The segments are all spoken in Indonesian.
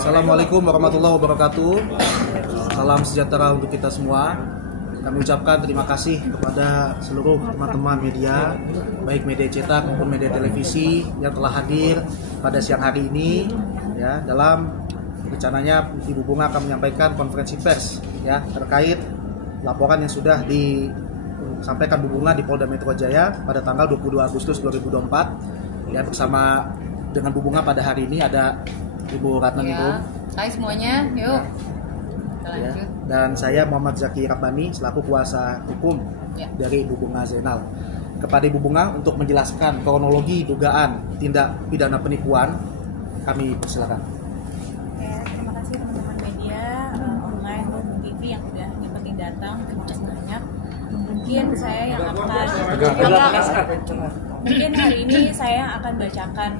Assalamualaikum warahmatullahi wabarakatuh. Salam sejahtera untuk kita semua. Kami ucapkan terima kasih kepada seluruh teman-teman media, baik media cetak maupun media televisi yang telah hadir pada siang hari ini. Ya, dalam rencananya Ibu Bunga akan menyampaikan konferensi pers ya terkait laporan yang sudah disampaikan Bu Bunga di Polda Metro Jaya pada tanggal 22 Agustus 2024. Ya, bersama dengan Bu Bunga pada hari ini ada Ibu Ratna Ningrum. Hai semuanya, yuk kita lanjut. Ya, dan saya Muhammad Zaki Rabbani selaku kuasa hukum dari Ibu Bunga Zainal. Kepada Ibu Bunga untuk menjelaskan kronologi dugaan tindak pidana penipuan, kami persilakan. Oke, terima kasih teman-teman media online maupun TV yang sudah nyempetin datang. Terima kasih banyak. Mungkin saya yang mungkin hari ini saya akan bacakan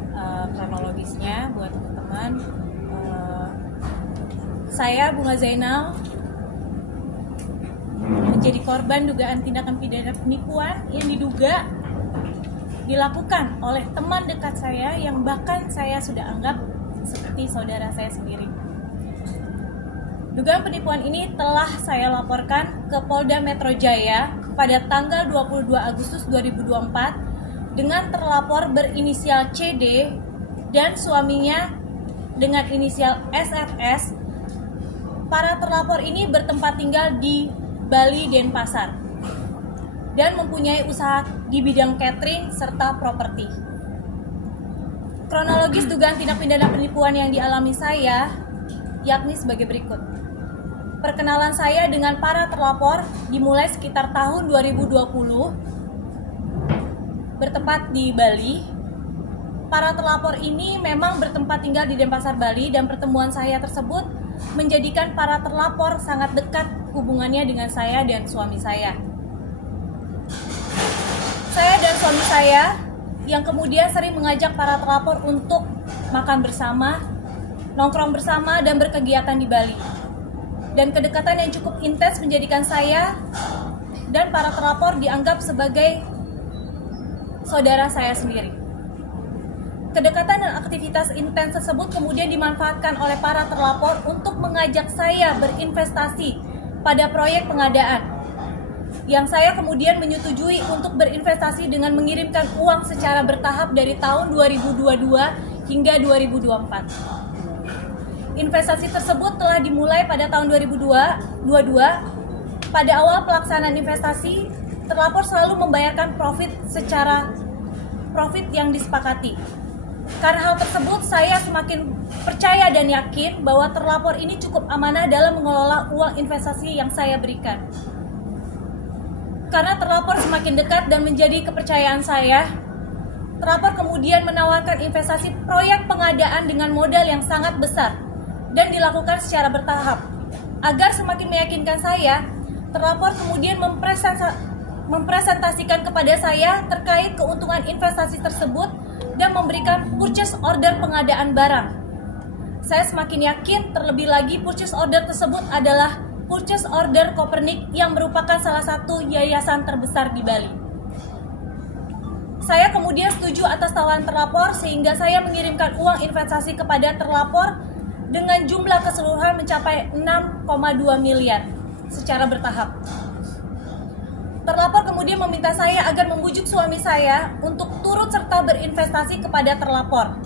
kronologisnya buat teman-teman. Saya Bunga Zainal menjadi korban dugaan tindakan pidana penipuan yang diduga dilakukan oleh teman dekat saya yang bahkan saya sudah anggap seperti saudara saya sendiri. Dugaan penipuan ini telah saya laporkan ke Polda Metro Jaya pada tanggal 22 Agustus 2024 dengan terlapor berinisial CD dan suaminya dengan inisial SFS. Para terlapor ini bertempat tinggal di Bali, Denpasar dan mempunyai usaha di bidang catering serta properti. Kronologis dugaan tindak pidana penipuan yang dialami saya yakni sebagai berikut. Perkenalan saya dengan para terlapor dimulai sekitar tahun 2020 bertempat di Bali. Para terlapor ini memang bertempat tinggal di Denpasar, Bali, dan pertemuan saya tersebut menjadikan para terlapor sangat dekat hubungannya dengan saya dan suami saya. Saya dan suami saya yang kemudian sering mengajak para terlapor untuk makan bersama, nongkrong bersama, dan berkegiatan di Bali. Dan kedekatan yang cukup intens menjadikan saya dan para terlapor dianggap sebagai saudara saya sendiri. Kedekatan dan aktivitas intens tersebut kemudian dimanfaatkan oleh para terlapor untuk mengajak saya berinvestasi pada proyek pengadaan, yang saya kemudian menyetujui untuk berinvestasi dengan mengirimkan uang secara bertahap dari tahun 2022 hingga 2024. Investasi tersebut telah dimulai pada tahun 2022. Pada awal pelaksanaan investasi, terlapor selalu membayarkan profit yang disepakati. Karena hal tersebut, saya semakin percaya dan yakin bahwa terlapor ini cukup amanah dalam mengelola uang investasi yang saya berikan. Karena terlapor semakin dekat dan menjadi kepercayaan saya, terlapor kemudian menawarkan investasi proyek pengadaan dengan modal yang sangat besar dan dilakukan secara bertahap. Agar semakin meyakinkan saya, terlapor kemudian mempresentasikan kepada saya terkait keuntungan investasi tersebut dan memberikan purchase order pengadaan barang. Saya semakin yakin, terlebih lagi purchase order tersebut adalah purchase order Copernic yang merupakan salah satu yayasan terbesar di Bali. Saya kemudian setuju atas tawaran terlapor sehingga saya mengirimkan uang investasi kepada terlapor dengan jumlah keseluruhan mencapai 6,2 miliar secara bertahap. Terlapor kemudian meminta saya agar membujuk suami saya untuk turut serta berinvestasi kepada terlapor.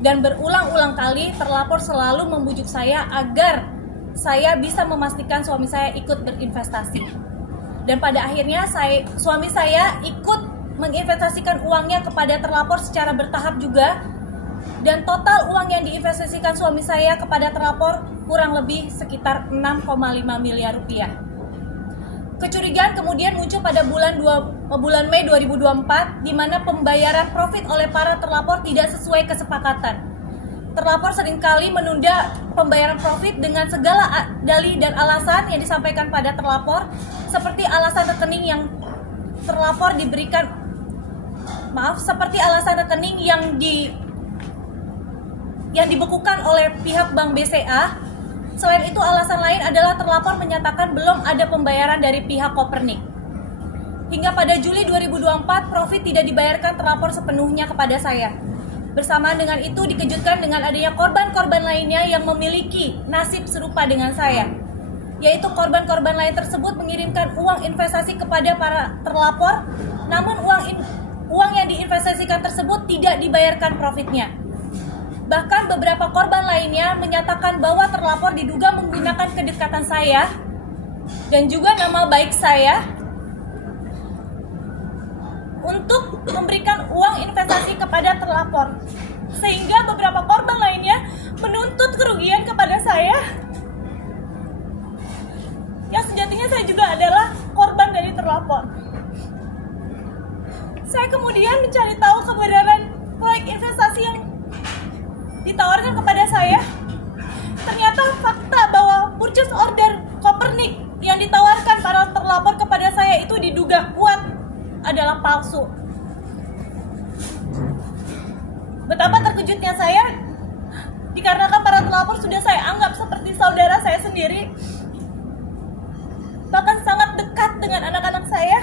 Dan berulang-ulang kali terlapor selalu membujuk saya agar saya bisa memastikan suami saya ikut berinvestasi. Dan pada akhirnya suami saya ikut menginvestasikan uangnya kepada terlapor secara bertahap juga. Dan total uang yang diinvestasikan suami saya kepada terlapor kurang lebih sekitar 6,5 miliar rupiah. Kecurigaan kemudian muncul pada bulan Mei 2024 di mana pembayaran profit oleh para terlapor tidak sesuai kesepakatan. Terlapor seringkali menunda pembayaran profit dengan segala dalih dan alasan yang disampaikan pada terlapor, seperti alasan rekening yang terlapor diberikan seperti alasan rekening yang dibekukan oleh pihak Bank BCA. Selain itu, alasan lain adalah terlapor menyatakan belum ada pembayaran dari pihak Copernic. Hingga pada Juli 2024, profit tidak dibayarkan terlapor sepenuhnya kepada saya. Bersamaan dengan itu dikejutkan dengan adanya korban-korban lainnya yang memiliki nasib serupa dengan saya, yaitu korban-korban lain tersebut mengirimkan uang investasi kepada para terlapor, namun uang yang diinvestasikan tersebut tidak dibayarkan profitnya. Bahkan beberapa korban lainnya menyatakan bahwa terlapor diduga menggunakan kedekatan saya dan juga nama baik saya untuk memberikan uang investasi kepada terlapor, sehingga beberapa korban lainnya menuntut kerugian kepada saya yang sejatinya saya juga adalah korban dari terlapor. Saya kemudian mencari tahu kebenaran proyek investasi yang ditawarkan kepada saya. Ternyata fakta bahwa purchase order Copernic yang ditawarkan para terlapor kepada saya itu diduga kuat adalah palsu. Betapa terkejutnya saya dikarenakan para terlapor sudah saya anggap seperti saudara saya sendiri, bahkan sangat dekat dengan anak-anak saya.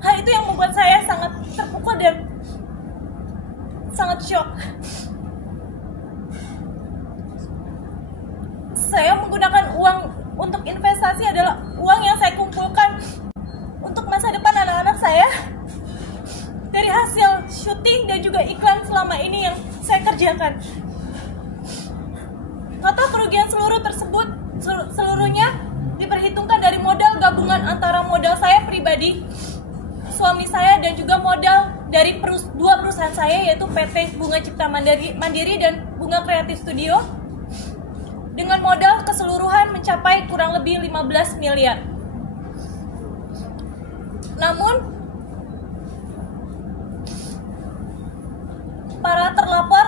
Hal itu yang membuat saya sangat terpukul dan sangat shock. Saya menggunakan uang untuk investasi adalah uang yang saya kumpulkan untuk masa depan anak-anak saya dari hasil syuting dan juga iklan selama ini yang saya kerjakan. Total kerugian seluruhnya diperhitungkan dari modal gabungan antara modal saya pribadi, suami saya, dan juga modal dari dua perusahaan saya, yaitu PT Bunga Cipta Mandiri dan Bunga Kreatif Studio, dengan modal keseluruhan mencapai kurang lebih 15 miliar. Namun para terlapor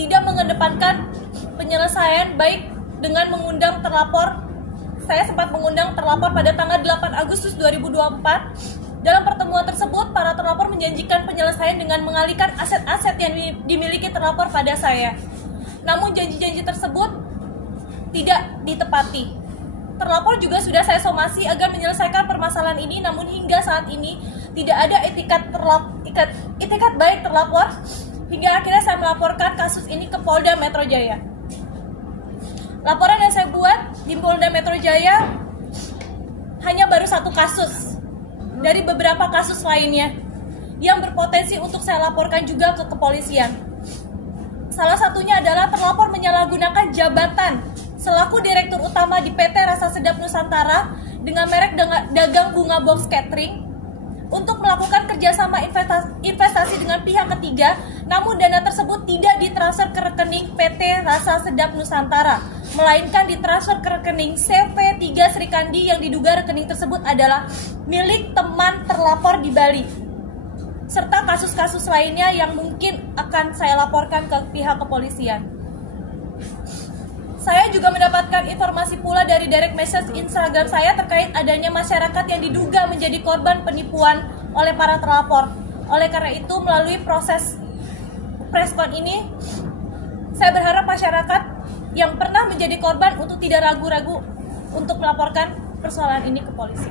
tidak mengedepankan penyelesaian, baik dengan mengundang terlapor. Saya sempat mengundang terlapor pada tanggal 8 Agustus 2024. Dalam pertemuan tersebut, para terlapor menjanjikan penyelesaian dengan mengalihkan aset-aset yang dimiliki terlapor pada saya. Namun janji-janji tersebut tidak ditepati. Terlapor juga sudah saya somasi agar menyelesaikan permasalahan ini, namun hingga saat ini tidak ada itikat baik terlapor, hingga akhirnya saya melaporkan kasus ini ke Polda Metro Jaya. Laporan yang saya buat di Polda Metro Jaya hanya baru satu kasus dari beberapa kasus lainnya yang berpotensi untuk saya laporkan juga ke kepolisian. Salah satunya adalah terlapor menyalahgunakan jabatan selaku Direktur Utama di PT Rasa Sedap Nusantara dengan merek dagang bunga box catering untuk melakukan kerjasama investasi dengan pihak ketiga, namun dana tersebut tidak ditransfer ke rekening PT Rasa Sedap Nusantara, melainkan ditransfer ke rekening CV3 Srikandi yang diduga rekening tersebut adalah milik teman terlapor di Bali, serta kasus-kasus lainnya yang mungkin akan saya laporkan ke pihak kepolisian. Saya juga mendapatkan informasi pula dari direct message Instagram saya terkait adanya masyarakat yang diduga menjadi korban penipuan oleh para terlapor. Oleh karena itu, melalui proses preskon ini, saya berharap masyarakat yang pernah menjadi korban untuk tidak ragu-ragu untuk melaporkan persoalan ini ke polisi.